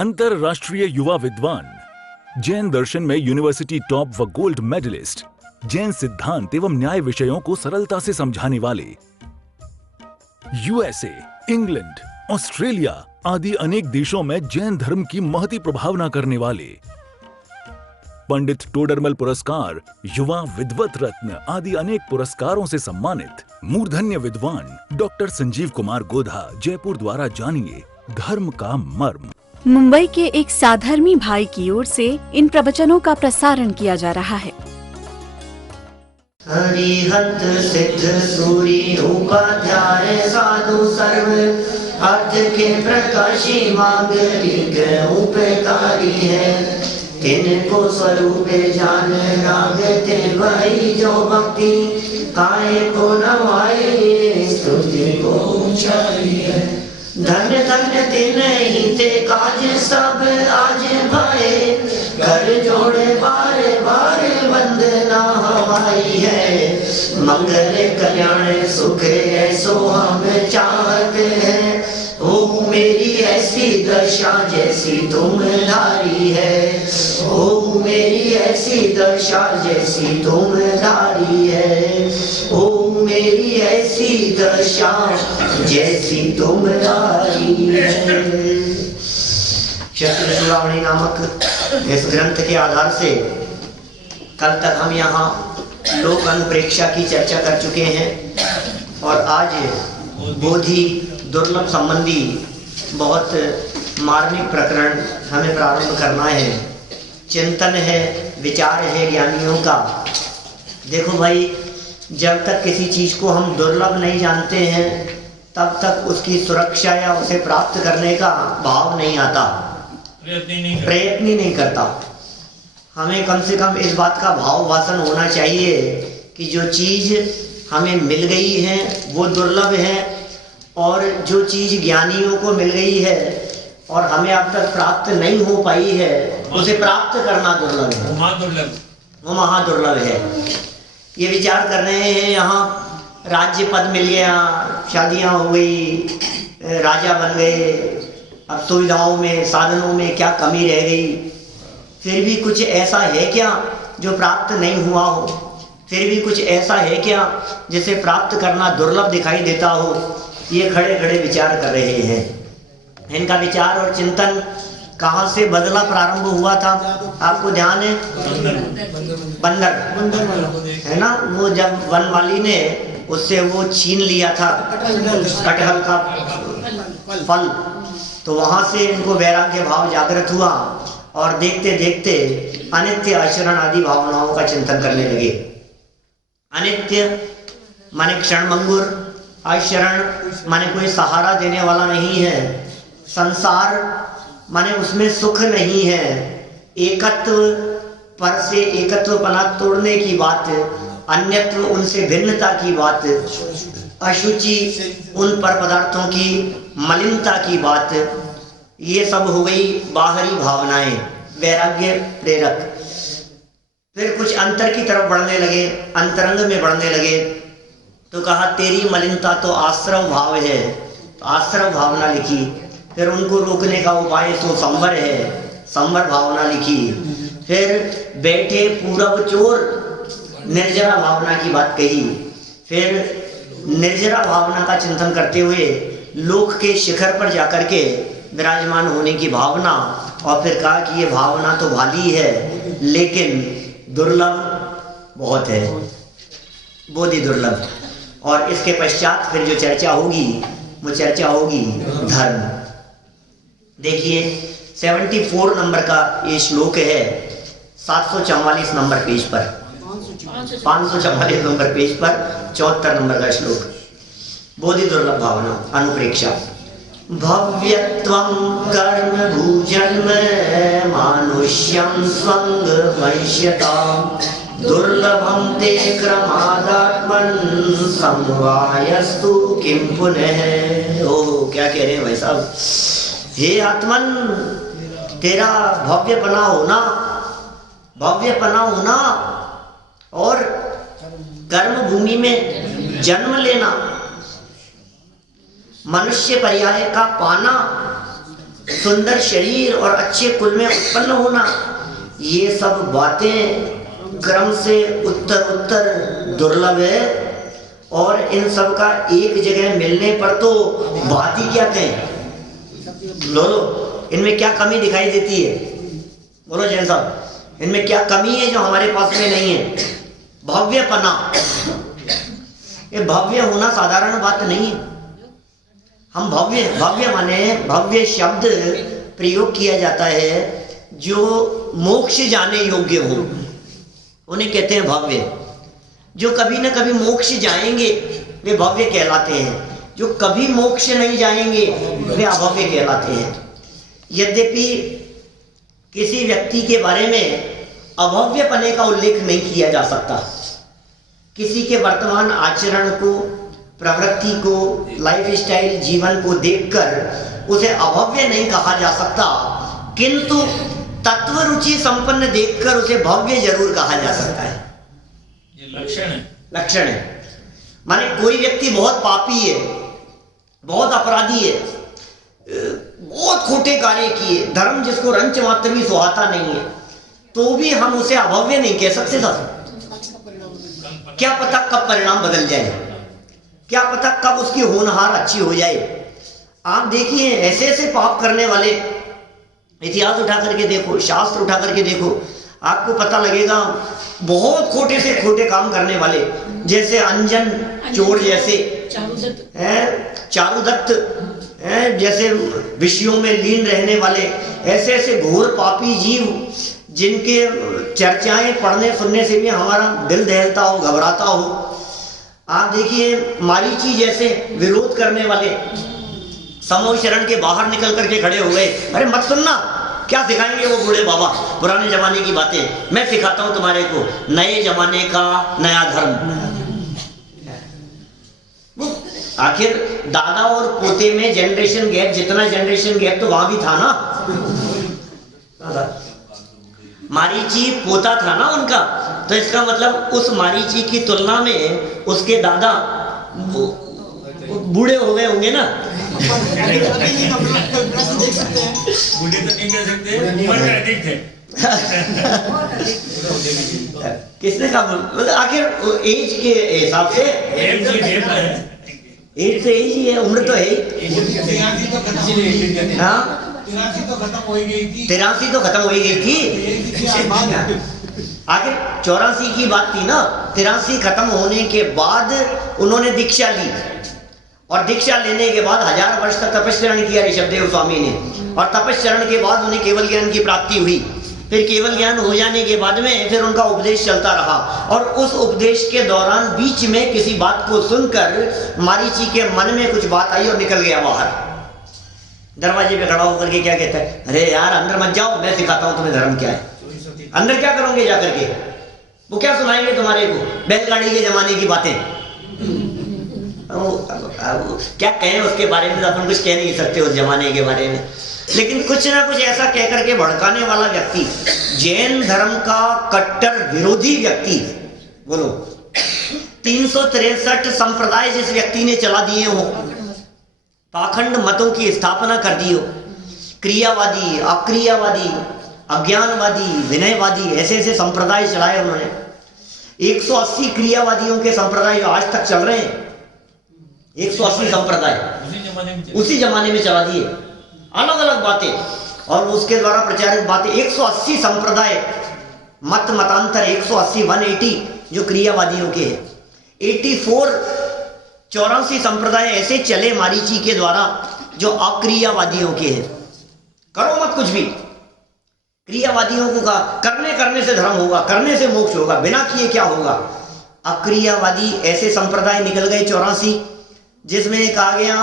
अंतरराष्ट्रीय युवा विद्वान, जैन दर्शन में यूनिवर्सिटी टॉप व गोल्ड मेडलिस्ट, जैन सिद्धांत एवं न्याय विषयों को सरलता से समझाने वाले, यूएसए, इंग्लैंड, ऑस्ट्रेलिया आदि अनेक देशों में जैन धर्म की महती प्रभावना करने वाले, पंडित टोडरमल पुरस्कार, युवा विद्वत रत्न आदि अनेक पुरस्कारों से सम्मानित मूर्धन्य विद्वान डॉक्टर संजीव कुमार गोधा जयपुर द्वारा जानिए धर्म का मर्म। मुंबई के एक साधर्मी भाई की ओर से इन प्रवचनों का प्रसारण किया जा रहा है। हरिहत सिद्ध सूरी उपाध्याय साधु सर्व अर्थ के प्रकाशी मार्गिक उपकारी है। तिनको स्वरूप जान रागते वही जो भक्ति काय को नवाए स्तुति को ऊंचाई है। धन्य धन्य तिन ही ते काज सब आज भाए कर जोड़े बार बार वंदना हमारी है। मंगल कल्याण सुख ऐसो हम चाहते हैं। ओ मेरी ऐसी दशा जैसी तुम धारी है। ओ मेरी ऐसी दशा जैसी तुम धारी है। ओ मेरी ऐसी दशा जैसी तुम धारी है। क्षत्रिय चूड़ामणि नामक इस ग्रंथ के आधार से कल तक हम यहाँ लोक अनुप्रेक्षा की चर्चा कर चुके हैं और आज बोधि दुर्लभ संबंधी बहुत मार्मिक प्रकरण हमें प्रारंभ करना है। चिंतन है, विचार है ज्ञानियों का। देखो भाई, जब तक किसी चीज़ को हम दुर्लभ नहीं जानते हैं तब तक उसकी सुरक्षा या उसे प्राप्त करने का भाव नहीं आता, प्रयत्न ही नहीं करता। हमें कम से कम इस बात का भाव वासन होना चाहिए कि जो चीज़ हमें मिल गई है वो दुर्लभ है और जो चीज़ ज्ञानियों को मिल गई है और हमें अब तक प्राप्त नहीं हो पाई है उसे प्राप्त करना दुर्लभ है, वो महादुर्लभ है। ये विचार कर रहे हैं। यहाँ राज्य पद मिल गया, शादियाँ हो गई, राजा बन गए, अब सुविधाओं में साधनों में क्या कमी रह गई। फिर भी कुछ ऐसा है क्या जो प्राप्त नहीं हुआ हो? फिर भी कुछ ऐसा है क्या जिसे प्राप्त करना दुर्लभ दिखाई देता हो? ये खड़े खड़े विचार कर रहे हैं। इनका विचार और चिंतन कहाँ से बदला प्रारंभ हुआ था आपको ध्यान है? बंदर है ना, वो जब वनमाली ने उससे वो छीन लिया था कटहल का फल, तो वहां से इनको वैराग्य भाव जागृत हुआ और देखते देखते अनित्य आचरण आदि भावनाओं का चिंतन करने लगे। अनित्य माने क्षणभंगुर, आचरण माने कोई सहारा देने वाला नहीं है, संसार माने उसमें सुख नहीं है, एकत्व पर से एकत्वपना तोड़ने की बात, अन्यत्व उनसे भिन्नता की बात, अशुचि उन पर पदार्थों की मलिनता की बात, ये सब हो गई बाहरी भावनाएं वैराग्य प्रेरक। फिर कुछ अंतर की तरफ बढ़ने लगे, अंतरंग में बढ़ने लगे, तो कहा तेरी मलिनता तो आश्रव भाव है, तो आश्रव भावना लिखी। फिर उनको रोकने का उपाय तो संवर है, संवर भावना लिखी। फिर बैठे पूरब चोर, निर्जरा भावना की बात कही। फिर निर्जरा भावना का चिंतन करते हुए लोक के शिखर पर जाकर के विराजमान होने की भावना, और फिर कहा कि ये भावना तो भाली है लेकिन दुर्लभ बहुत है, बोधि दुर्लभ। और इसके पश्चात फिर जो चर्चा होगी वो चर्चा होगी धर्म। देखिए 74 नंबर का ये श्लोक है, 744 नंबर पेज पर, 544 नंबर पेज पर 74 नंबर का श्लोक, बोधि दुर्लभ भावना अनुप्रेक्षा। भव्यत्वं कर्म भूजन्म मानुष्यं स्वंग वैश्यताम् दुर्लभं ते क्रमादात्मन् समवायस्तु किं पुनः। ओह, क्या कह रहे हैं भाई साहब। हे आत्मन, तेरा भव्यपना होना, भव्यपना होना और कर्म भूमि में जन्म लेना, मनुष्य पर्याय का पाना, सुंदर शरीर और अच्छे कुल में उत्पन्न होना, ये सब बातें क्रम से उत्तर उत्तर दुर्लभ है। और इन सब का एक जगह मिलने पर तो बात ही क्या कहें। लो इनमें क्या कमी दिखाई देती है, बोलो जैन साहब, इनमें क्या कमी है जो हमारे पास में नहीं है। भव्यपना, ये भव्य होना साधारण बात नहीं है। हम भव्य माने भव्य शब्द प्रयोग किया जाता है जो मोक्ष जाने योग्य हो, उन्हें कहते हैं भव्य। जो कभी न कभी मोक्ष जाएंगे वे भव्य कहलाते हैं, जो कभी मोक्ष नहीं जाएंगे वे अभव्य कहलाते हैं। यद्यपि किसी व्यक्ति के बारे में अभव्यपने का उल्लेख नहीं किया जा सकता। किसी के वर्तमान आचरण को, प्रवृत्ति को, लाइफ स्टाइल, जीवन को देखकर उसे अभव्य नहीं कहा जा सकता, किंतु तत्व रुचि संपन्न देखकर उसे भव्य जरूर कहा जा सकता है। ये लक्षण है, लक्षण है। माने कोई व्यक्ति बहुत पापी है, बहुत अपराधी है, बहुत खोटे कार्य किए, धर्म जिसको रंच मात्र भी सुहाता नहीं है, तो भी हम उसे अभव्य नहीं कह सकते था। क्या पता कब परिणाम बदल जाए, क्या पता कब उसकी होनहार अच्छी हो जाए। आप देखिए ऐसे ऐसे पाप करने वाले, इतिहास उठा करके देखो, शास्त्र उठा करके देखो, आपको पता लगेगा बहुत खोटे से खोटे काम करने वाले, जैसे अंजन चोर जैसे, चारुदत्त जैसे विषयों में लीन रहने वाले, ऐसे ऐसे घोर पापी जीव जिनके चर्चाएं पढ़ने सुनने से भी हमारा दिल दहलता हो, घबराता हो। आप देखिए मारीची जैसे विरोध करने वाले, समूह शरण के बाहर निकल करके खड़े हो गए, अरे मत सुनना, क्या सिखाएंगे वो बूढ़े बाबा, पुराने जमाने की बातें, मैं सिखाता हूं तुम्हारे को नए जमाने का नया धर्म। आखिर दादा और पोते में जनरेशन गैप, जितना जनरेशन गैप तो वहां भी था ना। मारीची पोता था ना उनका, तो इसका मतलब उस मारीची की तुलना में उसके दादा बूढ़े हो गए होंगे ना। बूढ़े तो नहीं कह सकते, उम्र में अधिक थे। किसने कहा, मतलब आखिर एज के हिसाब से, एज से एज ही है, उम्र तो है ही। 83 तो खत्म हो गई थी। हाँ 83 तो खत्म हो गई थी। 83 तो खत्म हो गई थी। आखिर 84 की बात थी ना। 83 खत्म होने के बाद उन्होंने दीक्षा ली, और दीक्षा लेने के बाद 1000 वर्ष तक तपस्चरण किया ऋषभदेव स्वामी ने, और तपस्चरण के बाद उन्हें केवल ज्ञान की प्राप्ति हुई। फिर केवल ज्ञान हो जाने के बाद में फिर उनका उपदेश चलता रहा, और उस उपदेश के दौरान बीच में किसी बात को सुनकर मारीची के मन में कुछ बात आई और निकल गया बाहर। दरवाजे पे खड़ा होकर के क्या कहता है, अरे यार अंदर मत जाओ, मैं सिखाता हूँ तुम्हें धर्म क्या है। अंदर क्या करोगे जाकर के, वो क्या सुनाएंगे तुम्हारे को, बैलगाड़ी के जमाने की बातें। क्या कहें उसके बारे में, तो अपन कुछ कह नहीं सकते उस जमाने के बारे में, लेकिन कुछ ना कुछ ऐसा कह करके भड़काने वाला व्यक्ति, जैन धर्म का कट्टर विरोधी व्यक्ति, बोलो 363 संप्रदाय जिस व्यक्ति ने चला दिए हो, पाखंड मतों की स्थापना कर दी हो, क्रियावादी, अक्रियावादी, अज्ञानवादी, विनयवादी, ऐसे ऐसे संप्रदाय चलाए उन्होंने। 180 क्रियावादियों के संप्रदाय आज तक चल रहे हैं, 180 संप्रदाय उसी जमाने में चला दिए, अलग अलग बातें और उसके द्वारा प्रचारित बातें। 180 संप्रदाय, मत मतांतर 180 180 जो क्रियावादियों के हैं। 84 संप्रदाय ऐसे चले मारीची के द्वारा जो अक्रियावादियों के हैं। करो मत कुछ भी, क्रियावादियों को कहा करने से धर्म होगा, करने से मोक्ष होगा, बिना किए क्या होगा। अक्रियावादी ऐसे संप्रदाय निकल गए 84, जिसमें कहा गया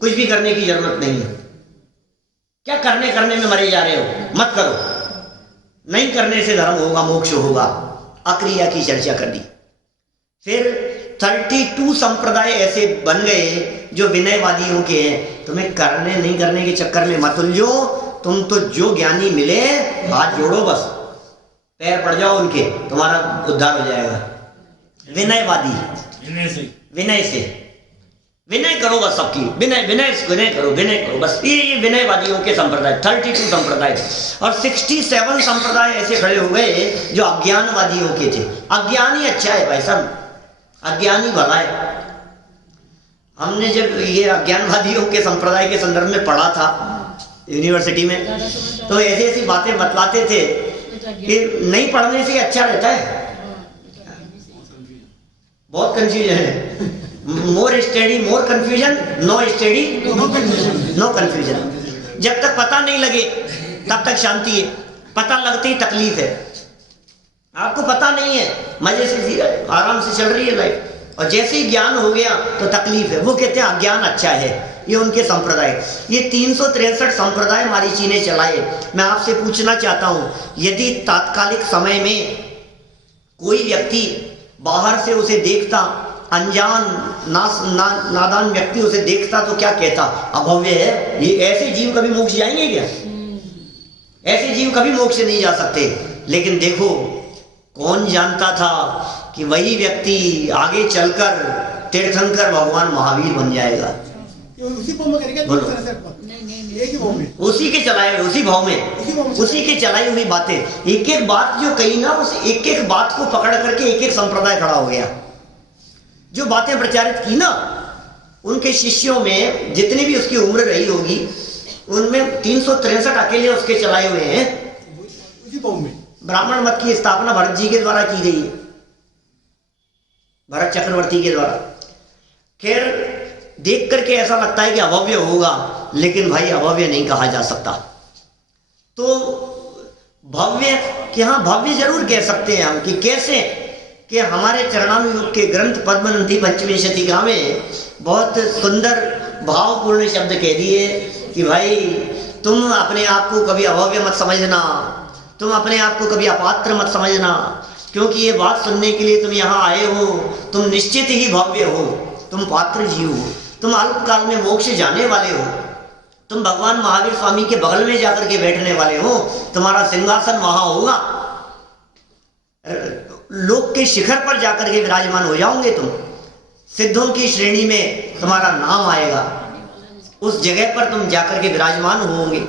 कुछ भी करने की जरूरत नहीं है, क्या करने में मरे जा रहे हो, मत करो, नहीं करने से धर्म होगा, मोक्ष होगा। अक्रिया की चर्चा कर दी। फिर 32 संप्रदाय ऐसे बन गए जो विनयवादियों के हैं। तुम्हें करने नहीं करने के चक्कर में मत उलझो, तुम तो जो ज्ञानी मिले हाथ जोड़ो, बस पैर पड़ जाओ उनके, तुम्हारा उद्धार हो जाएगा। विनयवादी, विनय से विनय करो बस सबकी, विनय विनय विनय करो, विनय करो बस। ये विनयवादियों के संप्रदाय 32 संप्रदाय और 67 संप्रदाय ऐसे खड़े हो गए जो अज्ञानवादियों के थे। अज्ञान ही अच्छा है भाई साहब, अज्ञान ही भला है। हमने जब ये अज्ञानवादियों के संप्रदाय के संदर्भ में पढ़ा था यूनिवर्सिटी में, तो ऐसी ऐसी बातें बतलाते थे कि नहीं पढ़ने से अच्छा रहता है, बहुत कंफ्यूजन है। More study more confusion, no study no confusion. जब तक पता नहीं लगे तब तक शांति है, पता लगते ही तकलीफ है। आपको पता नहीं है, मजे से जी रहे, आराम से चल रही है लाइफ, और जैसे ही ज्ञान हो गया तो तकलीफ है। वो कहते हैं अज्ञान अच्छा है। ये उनके संप्रदाय। ये 363 संप्रदाय मारीची ने चलाए। मैं आपसे पूछना चाहता हूं, यदि तात्कालिक समय में कोई व्यक्ति बाहर से उसे देखता, अनजान नादान व्यक्ति उसे देखता, तो क्या कहता? अभव्य है ये, ऐसे जीव कभी मोक्ष जाएंगे क्या? ऐसे जीव कभी मोक्ष नहीं जा सकते। लेकिन देखो, कौन जानता था कि वही व्यक्ति आगे चलकर तीर्थंकर भगवान महावीर बन जाएगा। उसी भाव में करेगा, बोलो। एक ही भाव में, उसी के चलाए, उसी भाव में, उसी के चलाई हुई बातें। एक एक बात जो कही ना, उस एक एक बात को पकड़ करके एक एक संप्रदाय खड़ा हो गया। जो बातें प्रचारित की ना, उनके शिष्यों में जितनी भी उसकी उम्र रही होगी, उनमें 363 अकेले उसके चलाए हुए हैं। उसी भाव में ब्राह्मण मत की स्थापना भरत जी के द्वारा की गई है, भरत चक्रवर्ती के द्वारा। खैर, देख करके ऐसा लगता है कि अभव्य होगा, लेकिन भाई अभव्य नहीं कहा जा सकता। तो भव्य कि हाँ, भव्य जरूर कह सकते हैं हम। कि कैसे? कि हमारे चरणानुयुग के ग्रंथ पद्मनंदी पंचमी शतिका में बहुत सुंदर भावपूर्ण शब्द कह दिए कि भाई तुम अपने आप को कभी अभव्य मत समझना, तुम अपने आप को कभी अपात्र मत समझना, क्योंकि ये बात सुनने के लिए तुम यहाँ आए हो। तुम निश्चित ही भव्य हो, तुम पात्र जीव हो, तुम अल्पकाल में मोक्ष जाने वाले हो, तुम भगवान महावीर स्वामी के बगल में जाकर के बैठने वाले हो, तुम्हारा सिंहासन वहां होगा, लोक के शिखर पर जाकर के विराजमान हो जाओगे, तुम सिद्धों की श्रेणी में तुम्हारा नाम आएगा, उस जगह पर तुम जाकर के विराजमान होंगे,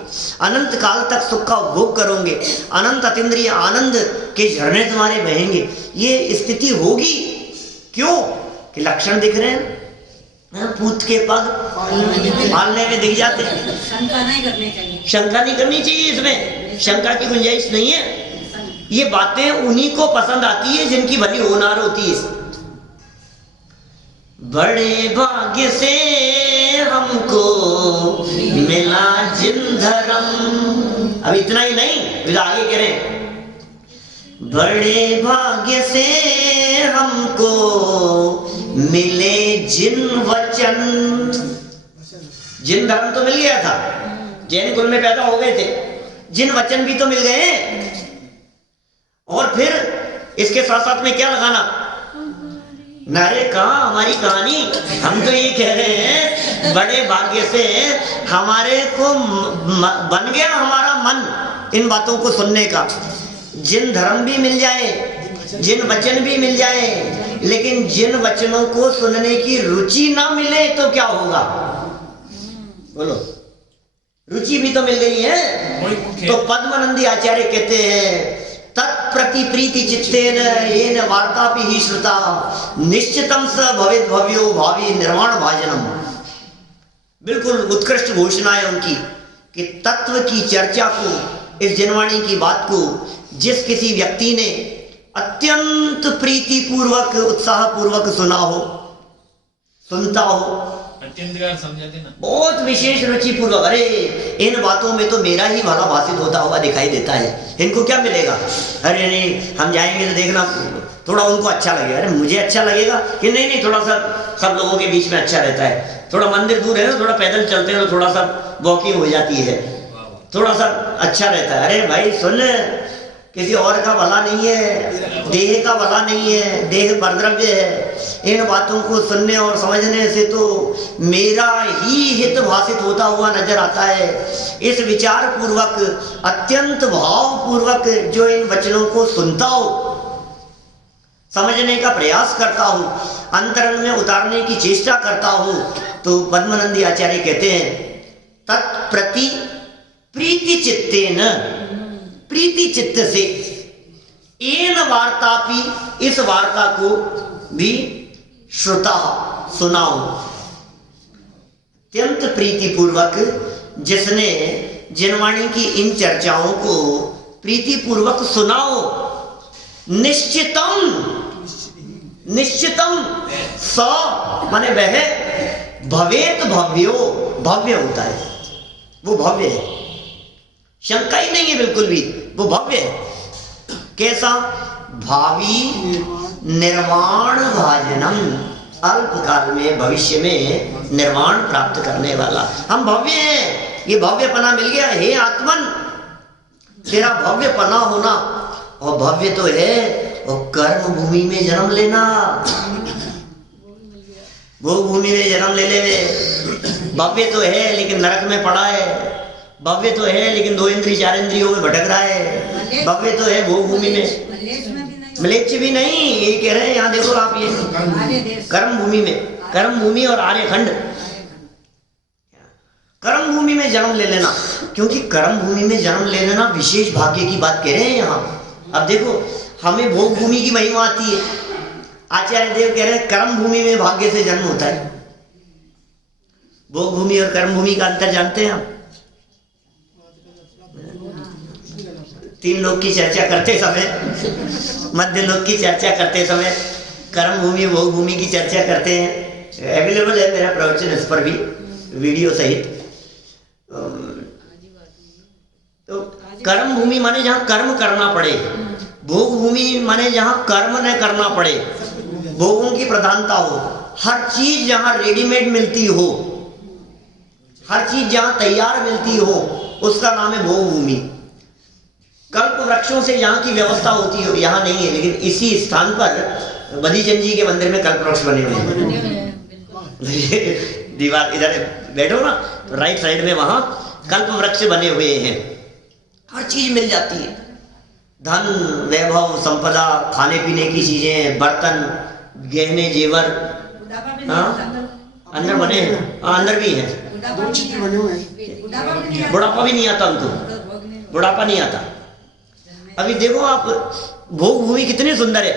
अनंत काल तक सुख का उपभोग करोगे, अनंत अतीन्द्रिय आनंद के झरने तुम्हारे बहेंगे। ये स्थिति होगी। क्यों? कि लक्षण दिख रहे हैं, पूत के पग पालने में दिख जाते हैं। शंका नहीं करनी चाहिए, शंका नहीं करनी चाहिए, इसमें शंका की गुंजाइश नहीं है। ये बातें उन्हीं को पसंद आती है जिनकी भली होनार होती है। बड़े भाग्य से हमको मिला जिन धर्म। अब इतना ही नहीं, फिर आगे कह रहे हैं, बड़े भाग्य से हमको मिले जिन वचन। जिन धर्म तो मिल गया था, जैन कुल में पैदा हो गए थे, जिन वचन भी तो मिल गए। और फिर इसके साथ साथ में क्या लगाना? नारे कहाँ हमारी कहानी, हम तो ये कह रहे हैं बड़े भाग्य से हमारे को बन गया हमारा मन इन बातों को सुनने का। जिन धर्म भी मिल जाए, जिन वचन भी मिल जाए, लेकिन जिन वचनों को सुनने की रुचि ना मिले तो क्या होगा? बोलो। रुचि भी तो मिल गई है। तो पद्मनंदी आचार्य कहते हैं, तत्प्रति प्रीति चित्तेन येन वार्तापि ही श्रुता निश्चितम स भवेद भव्यो भावी निर्वाण भाजनम। बिल्कुल उत्कृष्ट घोषणा है उनकी कि तत्व की चर्चा को, इस जनवाणी की बात को जिस किसी व्यक्ति ने अत्यंत प्रीति पूर्वक, उत्साह पूर्वक सुना हो, सुनता हो, समझाते ना, बहुत विशेष रुचि पूर्वक, अरे इन बातों में तो मेरा ही भला भाषित होता हुआ दिखाई देता है, इनको क्या मिलेगा? अरे नहीं, हम जाएंगे तो देखना थोड़ा उनको अच्छा लगेगा। अरे मुझे अच्छा लगेगा कि नहीं? नहीं, थोड़ा सा सब लोगों के बीच में अच्छा रहता है। थोड़ा मंदिर दूर है ना, थोड़ा पैदल चलते हैं तो थोड़ा सा वॉकिंग हो जाती है, थोड़ा सा अच्छा रहता है। अरे भाई सुन, किसी और का भला नहीं है, देह का भला नहीं है, देह परद्रव्य है। इन बातों को सुनने और समझने से तो मेरा ही हित भाषित होता हुआ नजर आता है। इस विचार पूर्वक, अत्यंत भाव पूर्वक जो इन वचनों को सुनता हो, समझने का प्रयास करता हूँ, अंतरंग में उतारने की चेष्टा करता हूँ, तो पद्मानंदी आचार्य कहते हैं तत्प्रति प्रीति चित्तेन, प्रीति चित्त से एन वार्तापि, इस वार्ता को भी श्रुता सुनाओ, अत्यंत प्रीति पूर्वक, जिसने जिनवाणी की इन चर्चाओं को प्रीति पूर्वक सुनाओ, निश्चितम, निश्चितम स माने वह भवेत भव्यो, भव्य होता है, वो भव्य है, शंका ही नहीं है बिल्कुल भी, वो भव्य है। कैसा? भावी निर्वाण भाजनम, अल्प काल में, भविष्य में निर्वाण प्राप्त करने वाला। हम भव्य हैं, ये भव्यपना मिल गया। हे आत्मन, तेरा भव्यपना होना, और भव्य तो है, और कर्म भूमि में जन्म लेना, भोग भूमि में जन्म ले ले। भव्य तो है लेकिन नरक में पड़ा है, भव्य तो है लेकिन 2 इंद्रिय 4 इंद्रियों में भटक रहा है, भव्य तो है भोग भूमि में, मलेच्छ भी नहीं। ये कह रहे हैं यहाँ देखो आप, ये कर्म भूमि में, कर्म भूमि और आर्यखंड, कर्म भूमि में जन्म ले लेना, क्योंकि कर्म भूमि में जन्म ले लेना विशेष भाग्य की बात कह रहे हैं यहाँ। अब देखो, हमें भोग भूमि की महिमा आती है, आचार्य देव कह रहे हैं कर्म भूमि में भाग्य से जन्म होता है। भोग भूमि और कर्म भूमि का अंतर जानते हैं आप? 3 लोग की चर्चा करते समय, मध्य लोग की चर्चा करते समय कर्म भूमि भोग भूमि की चर्चा करते हैं। अवेलेबल है मेरा प्रवचन इस पर भी, वीडियो सहित। तो कर्म भूमि माने जहाँ कर्म करना पड़े, भोग भूमि माने जहाँ कर्म न करना पड़े, भोगों की प्रधानता हो, हर चीज जहाँ रेडीमेड मिलती हो, हर चीज जहाँ तैयार मिलती हो, उसका नाम है भोग भूमि। कल्प वृक्षों से यहाँ की व्यवस्था होती हो, यहाँ नहीं है, लेकिन इसी स्थान पर बदीचंद जी के मंदिर में कल्प वृक्ष बने हुए हैं। दीवार इधर बैठो ना, तो राइट साइड में वहां कल्प वृक्ष बने हुए हैं, हर चीज मिल जाती है, धन वैभव संपदा, खाने पीने की चीजें, बर्तन, गहने जेवर, अंदर बने हैं, अंदर भी है। बुढ़ापा भी नहीं आता उनको, बुढ़ापा नहीं आता। अभी देखो आप, भोग भूमि कितनी सुंदर है,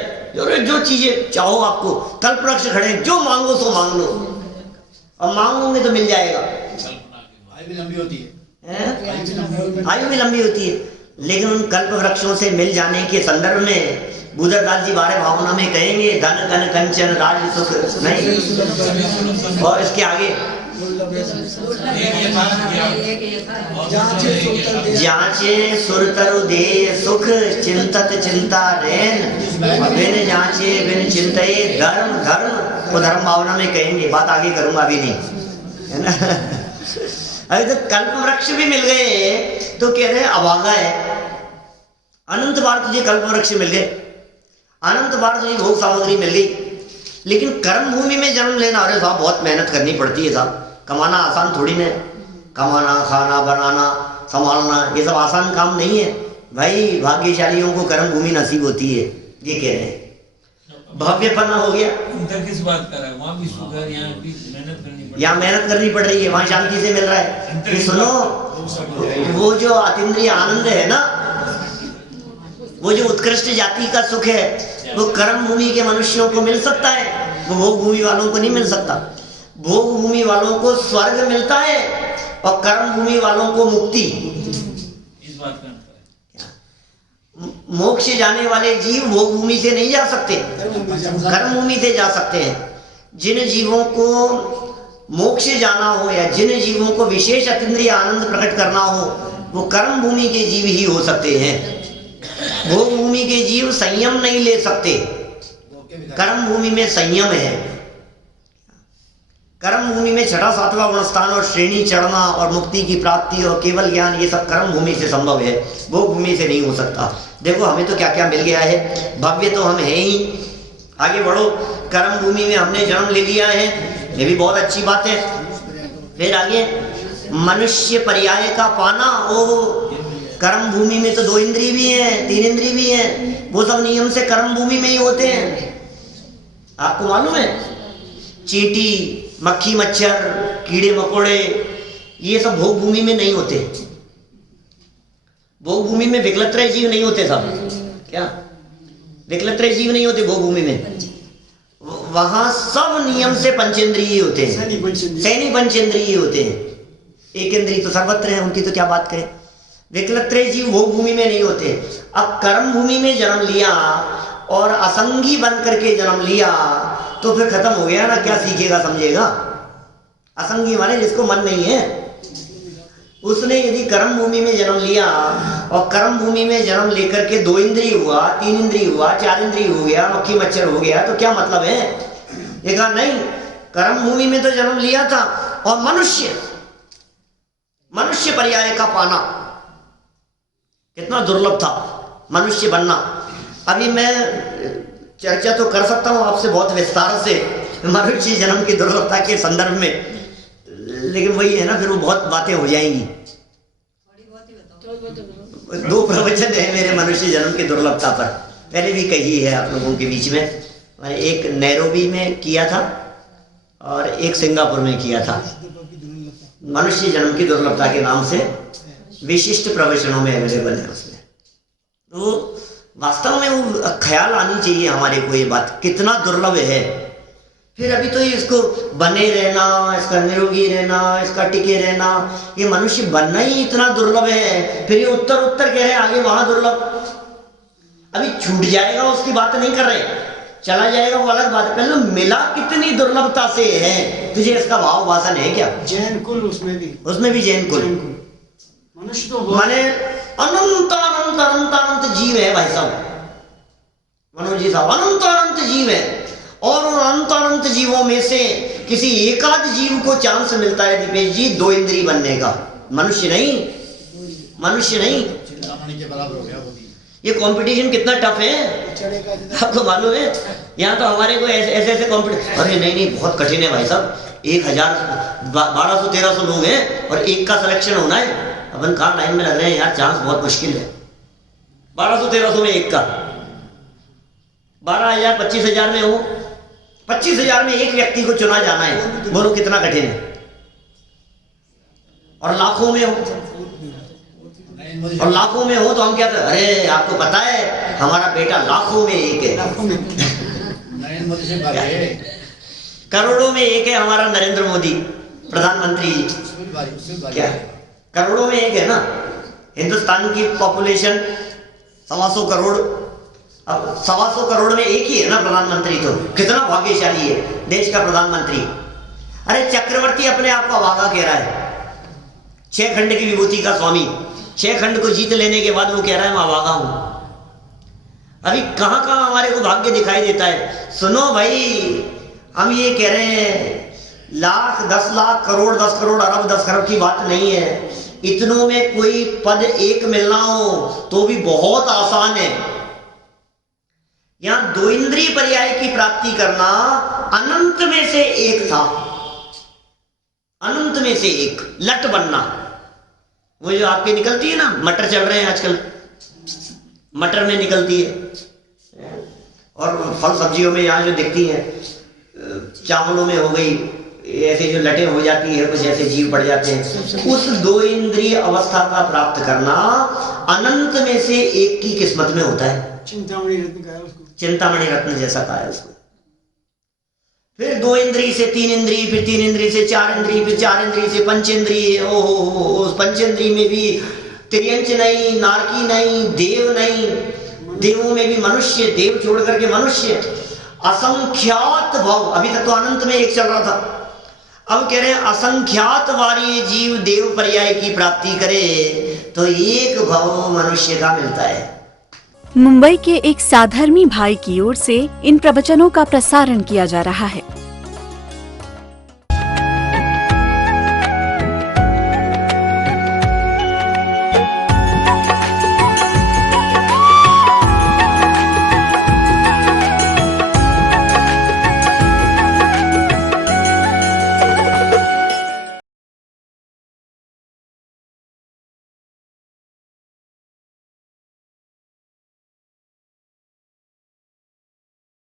जो चीजें चाहो आपको, कल्प वृक्ष खड़े, जो मांगो सो मांग लो, और मांगोगे तो मिल जाएगा। आयु भी लंबी होती है, आयु भी लंबी होती है, लेकिन उन कल्प वृक्षों से मिल जाने के संदर्भ में बुधरदास जी 12 भावना में कहेंगे, धन कन कंचन राज सुख नहीं। और इसके आगे जांचे सुरतरु दे सुख, चिंतत चिंता रैन, बिन जांचे बिन चिंतये धर्म धर्म, वो धर्म भावना में कहेंगे। बात आगे करूंगा, अभी नहीं, है ना। अभी तो कल्प वृक्ष भी मिल गए तो कह रहे हैं अभागा है, अनंत बार तुझे कल्प वृक्ष मिल गए, अनंत बार तुझे भोग सामग्री मिल गई, लेकिन कर्म भूमि में जन्म लेना, अरे साहब बहुत मेहनत करनी पड़ती है साहब, कमाना आसान थोड़ी ना, कमाना खाना बनाना संभालना ये सब आसान काम नहीं है भाई। भाग्यशालियों को कर्म भूमि नसीब होती है, ये कह रहे हैं। भव्यपना हो गया, इधर किस बात कर रहा है, वहाँ भी सुगर, यहाँ भी मेहनत करनी पड़, यहाँ मेहनत करनी पड़ रही है, वहाँ शांति से मिल रहा है। ये सुनो, वो जो अतीन्द्रिय आनंद है ना, वो जो उत्कृष्ट जाति का सुख है, वो कर्म भूमि के मनुष्यों को मिल सकता है, वो भोग भूमि वालों को नहीं मिल सकता। भोग भूमि वालों को स्वर्ग मिलता है और कर्म भूमि वालों को मुक्ति। इस बात का मोक्ष जाने वाले जीव भोग भूमि से नहीं जा सकते, कर्म भूमि से जा सकते हैं। जिन जीवों को मोक्ष जाना हो या जिन जीवों को विशेष अतीन्द्रिय आनंद प्रकट करना हो, वो कर्म भूमि के जीव ही हो सकते हैं। भोग भूमि के जीव संयम नहीं ले सकते, कर्म भूमि में संयम है। कर्म भूमि में 6वां 7वां गुण स्थान और श्रेणी चढ़ना और मुक्ति की प्राप्ति और केवल ज्ञान, ये सब कर्म भूमि से संभव है, भोग भूमि से नहीं हो सकता। देखो हमें तो क्या क्या मिल गया है, भव्य तो हम है ही। आगे बढ़ो, कर्म भूमि में हमने जन्म ले लिया है, ये भी बहुत अच्छी बात है। फिर आगे मनुष्य पर्याय का पाना, ओ कर्म भूमि में तो 2 इंद्रिय भी हैं, 3 इंद्रिय भी हैं, वो सब नियम से कर्म भूमि में ही होते हैं। आपको मालूम है, चींटी, मक्खी मच्छर कीड़े मकोड़े ये सब भोग भूमि में नहीं होते। भोग भूमि में विकलत्रय जीव नहीं होते सब। क्या विकलत्रय जीव नहीं होते भोग भूमि में? वहां सब नियम से पंचेंद्रिय होते हैं, सैनी पंचेंद्रिय होते हैं। एक इंद्रिय तो सर्वत्र है, उनकी तो क्या बात करें। विकलत्रय जीव भोग भूमि में नहीं होते। अब कर्म भूमि में जन्म लिया और असंगी बन करके जन्म लिया तो फिर खत्म हो गया ना, क्या सीखेगा समझेगा। असंगी माने जिसको मन नहीं है। उसने यदि कर्म भूमि में जन्म लिया और कर्म भूमि में जन्म लेकर के 2 इंद्रिय हुआ, 3 इंद्रिय हुआ, 4 इंद्रिय हो गया, मक्खी मच्छर हो गया, तो क्या मतलब है? ये कहा नहीं, कर्म भूमि में तो जन्म लिया था और मनुष्य पर्याय का पाना कितना दुर्लभ था, मनुष्य बनना। अभी मैं चर्चा तो कर सकता हूं आपसे बहुत विस्तार से मनुष्य जन्म की दुर्लभता के संदर्भ में, लेकिन वही है ना, फिर वो बहुत बातें हो जाएंगी। 2 प्रवचन है मेरे मनुष्य जन्म की दुर्लभता पर, पहले भी कही है आप लोगों के बीच में। एक नैरोबी में किया था और एक सिंगापुर में किया था। मनुष्य जन्म की दुर्लभता के नाम से विशिष्ट प्रवचनों में अवेलेबल है उसमें। तो वास्तव में वो ख्याल आनी चाहिए हमारे को, ये बात कितना दुर्लभ है। फिर अभी तो इसको बने रहना, इसका निरोगी रहना, इसका टिके रहना, ये मनुष्य बनना ही इतना दुर्लभ है। फिर ये उत्तर कह रहे हैं आगे वहां दुर्लभ। अभी छूट जाएगा उसकी बात नहीं कर रहे, चला जाएगा वो अलग बात है। पहले मिला कितनी दुर्लभता से है, तुझे इसका भाव वासन है क्या? जैन कुल उसमें भी जैन कुल मनुष्य तो माने अनंत अनंत अनंत अनंत जीव है भाई साहब, मनोज जी साहब, अनंत अनंत जीव है। और उन अनंत अनंत जीवों में से किसी एकाध जीव को चांस मिलता है दीपेश जी 2 इंद्रिय बनने का। मनुष्य नहीं चिंतामणि के बराबर हो गया वो भी। ये कंपटीशन कितना टफ है आपको मालूम है? यहाँ तो हमारे को ऐसे कंपटीशन, अरे नहीं बहुत कठिन है भाई साहब। 1200-1300 लोग हैं और एक का सिलेक्शन होना है। अपन कहाँ लाइन में लग रहे हैं यार, चांस बहुत मुश्किल है। 1200-1300 में एक का, 12,000-25,000 में हो, 25,000 में एक व्यक्ति को चुना जाना है, बोलो कितना कठिन है। और लाखों में हो तो हम क्या करें? अरे आपको पता है हमारा बेटा लाखों में एक है, करोड़ों में एक है हमारा नरेंद्र मोदी प्रधानमंत्री। क्या करोड़ों में एक है ना? हिंदुस्तान की पॉपुलेशन 125 करोड़, अब 125 करोड़ में एक ही है ना प्रधानमंत्री। तो कितना भाग्यशाली है देश का प्रधानमंत्री। अरे चक्रवर्ती अपने आप को अभागा कह रहा है, 6 खंड की विभूति का स्वामी, 6 खंड को जीत लेने के बाद वो कह रहा है मैं अभागा हूं। अभी कहां कहां हमारे को भाग्य दिखाई देता है। सुनो भाई, हम ये कह रहे हैं लाख 10 लाख करोड़ 10 करोड़ अरब 10 खरब की बात नहीं है। इतनों में कोई पद एक मिलना हो तो भी बहुत आसान है। यहां 2 इंद्रिय पर्याय की प्राप्ति करना अनंत में से एक था, अनंत में से एक लट बनना। वो जो आपके निकलती है ना, मटर चल रहे हैं आजकल, मटर में निकलती है, और फल सब्जियों में यहाँ जो दिखती है, चावलों में हो गई, ऐसे जो लटें हो जाती है, कुछ ऐसे जीव पड़ जाते हैं। उस 2 इंद्रिय अवस्था का प्राप्त करना अनंत में से एक की किस्मत में होता है। चिंतामणि रत्न कहा उसको, चिंतामणि रत्न जैसा कहा है उसको। फिर 2 इंद्रिय से 3 इंद्रिय, फिर 3 इंद्रिय से 4 इंद्रिय, फिर 4 इंद्रिय से पंचेंद्रिय। ओहो, उस पंचेंद्रिय में भी त्रियंच नहीं, नारकी नहीं, देव नहीं, देवों में भी मनुष्य, देव छोड़ करके मनुष्य, असंख्यात भाव। अभी तक तो अनंत में एक चल रहा था, अब कह रहे हैं असंख्यात वारी जीव देव पर्याय की प्राप्ति करे तो एक भाव मनुष्य का मिलता है। मुंबई के एक साधर्मी भाई की ओर से इन प्रवचनों का प्रसारण किया जा रहा है।